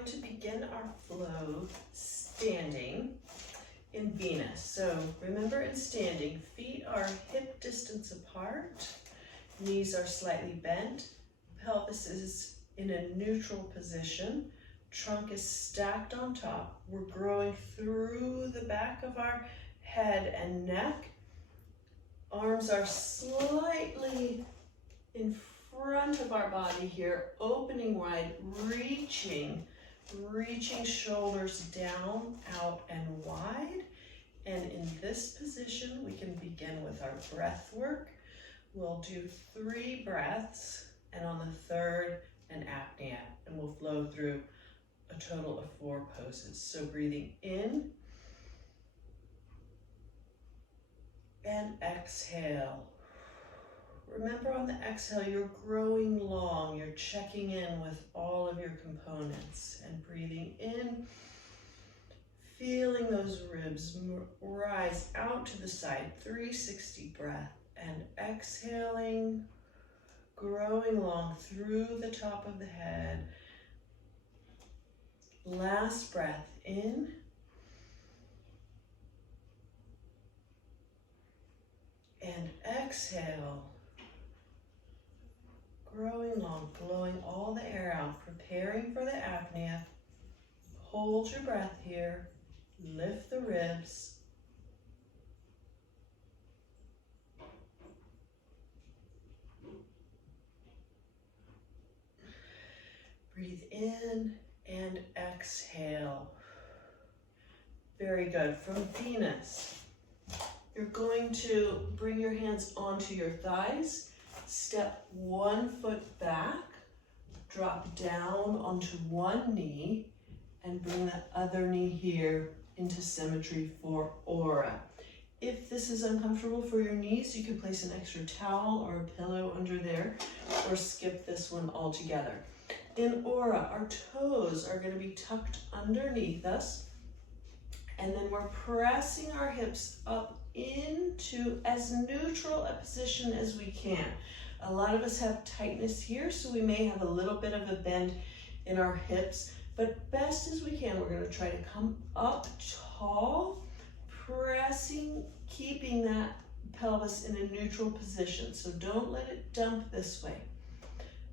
going to begin our flow standing in Venus. So remember, in standing, feet are hip distance apart, knees are slightly bent, pelvis is in a neutral position, trunk is stacked on top. We're growing through the back of our head and neck. Arms are slightly in front of our body here, opening wide, reaching shoulders down, out, and wide. And in this position, we can begin with our breath work. We'll do 3 breaths, and on the third, an apnea, and we'll flow through a total of 4 poses. So breathing in and exhale. Remember, on the exhale, you're growing long, you're checking in with all of your components, and breathing in, feeling those ribs rise out to the side, 360 breath, and exhaling, growing long through the top of the head. Last breath in. And exhale, growing long, blowing all the air out, preparing for the apnea. Hold your breath here, lift the ribs. Breathe in and exhale. Very good. From Venus, you're going to bring your hands onto your thighs, step 1 foot back, drop down onto one knee, and bring the other knee here into symmetry for aura. If this is uncomfortable for your knees, you can place an extra towel or a pillow under there, or skip this one altogether. In aura, our toes are going to be tucked underneath us, and then we're pressing our hips up into as neutral a position as we can. A lot of us have tightness here, so we may have a little bit of a bend in our hips, but best as we can, we're going to try to come up tall, pressing, keeping that pelvis in a neutral position. So don't let it dump this way.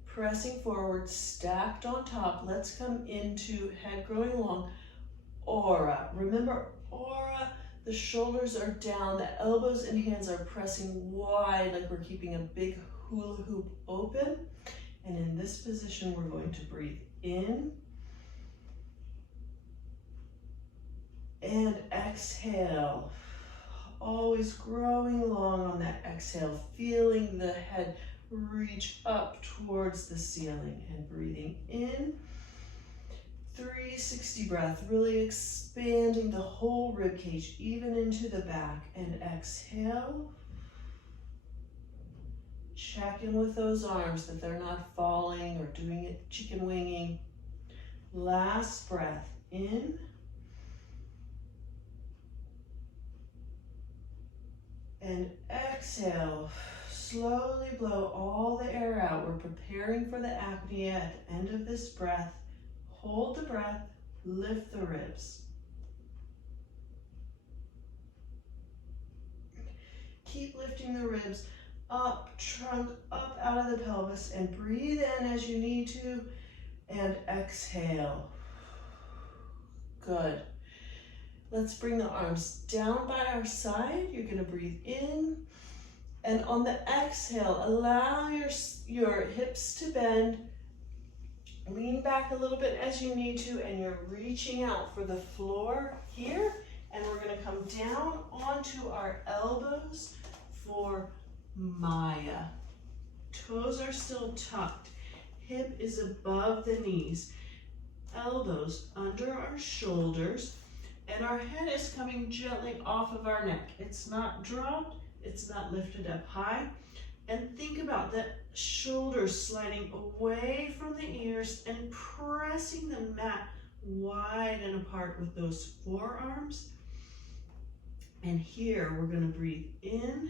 Pressing forward, stacked on top. Let's come into head growing long, aura. Remember, aura, the shoulders are down, the elbows and hands are pressing wide like we're keeping a big hula hoop open. And in this position, we're going to breathe in and exhale. Always growing long on that exhale, feeling the head reach up towards the ceiling, and breathing in, 360 breath, really expanding the whole rib cage, even into the back, and exhale. Check in with those arms that they're not falling or doing it chicken winging. Last breath in. And exhale. Slowly blow all the air out. We're preparing for the apnea at the end of this breath. Hold the breath, lift the ribs. Keep lifting the ribs up, trunk up out of the pelvis, and breathe in as you need to, and exhale. Good. Let's bring the arms down by our side. You're going to breathe in. And on the exhale, allow your hips to bend. Lean back a little bit as you need to, and you're reaching out for the floor here. And we're going to come down onto our elbows for Maya. Toes are still tucked. Hip is above the knees. Elbows under our shoulders. And our head is coming gently off of our neck. It's not dropped. It's not lifted up high. And think about the shoulders sliding away from the ears and pressing the mat wide and apart with those forearms. And here we're going to breathe in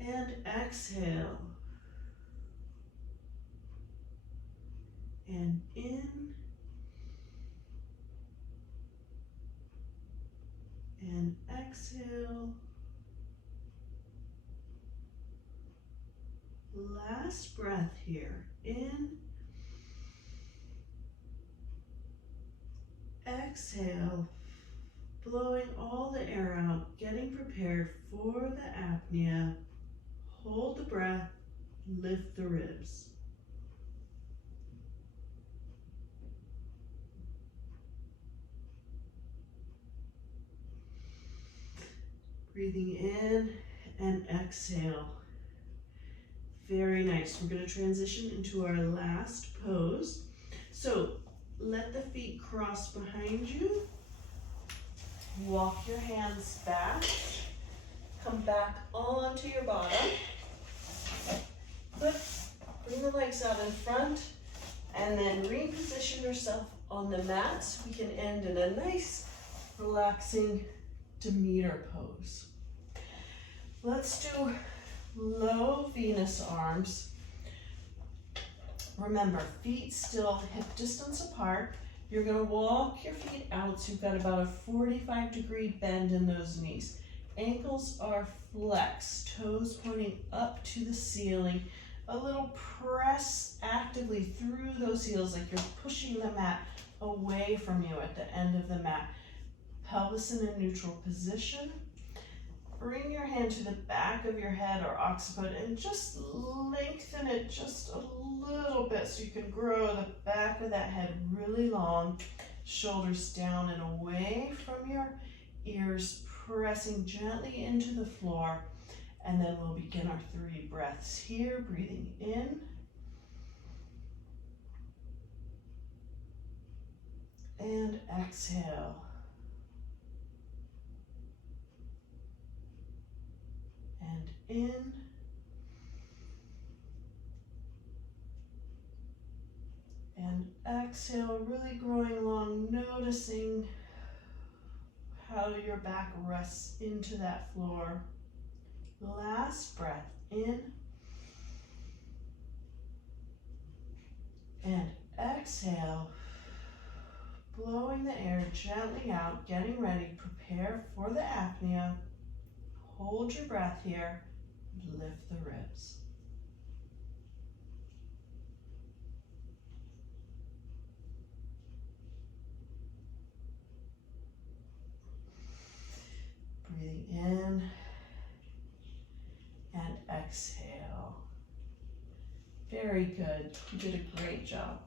and exhale. and in, and exhale. Last breath here, in, exhale, blowing all the air out, getting prepared for the apnea. Hold the breath, lift the ribs. Breathing in and exhale. Very nice. We're going to transition into our last pose. So let the feet cross behind you. Walk your hands back. Come back onto your bottom. Bring the legs out in front and then reposition yourself on the mat so we can end in a nice, relaxing Demeter pose. Let's do low Venus arms. Remember, feet still hip distance apart. You're going to walk your feet out so you've got about a 45-degree bend in those knees. Ankles are flexed, toes pointing up to the ceiling. A little press actively through those heels like you're pushing the mat away from you at the end of the mat. Pelvis in a neutral position. Bring your hand to the back of your head or occiput and just lengthen it just a little bit so you can grow the back of that head really long. Shoulders down and away from your ears, pressing gently into the floor. And then we'll begin our 3 breaths here, breathing in. And exhale. And in. And exhale, really growing long, noticing how your back rests into that floor. Last breath in. And exhale, blowing the air gently out, getting ready, prepare for the apnea. Hold your breath here, lift the ribs. Breathing in and exhale. Very good. You did a great job.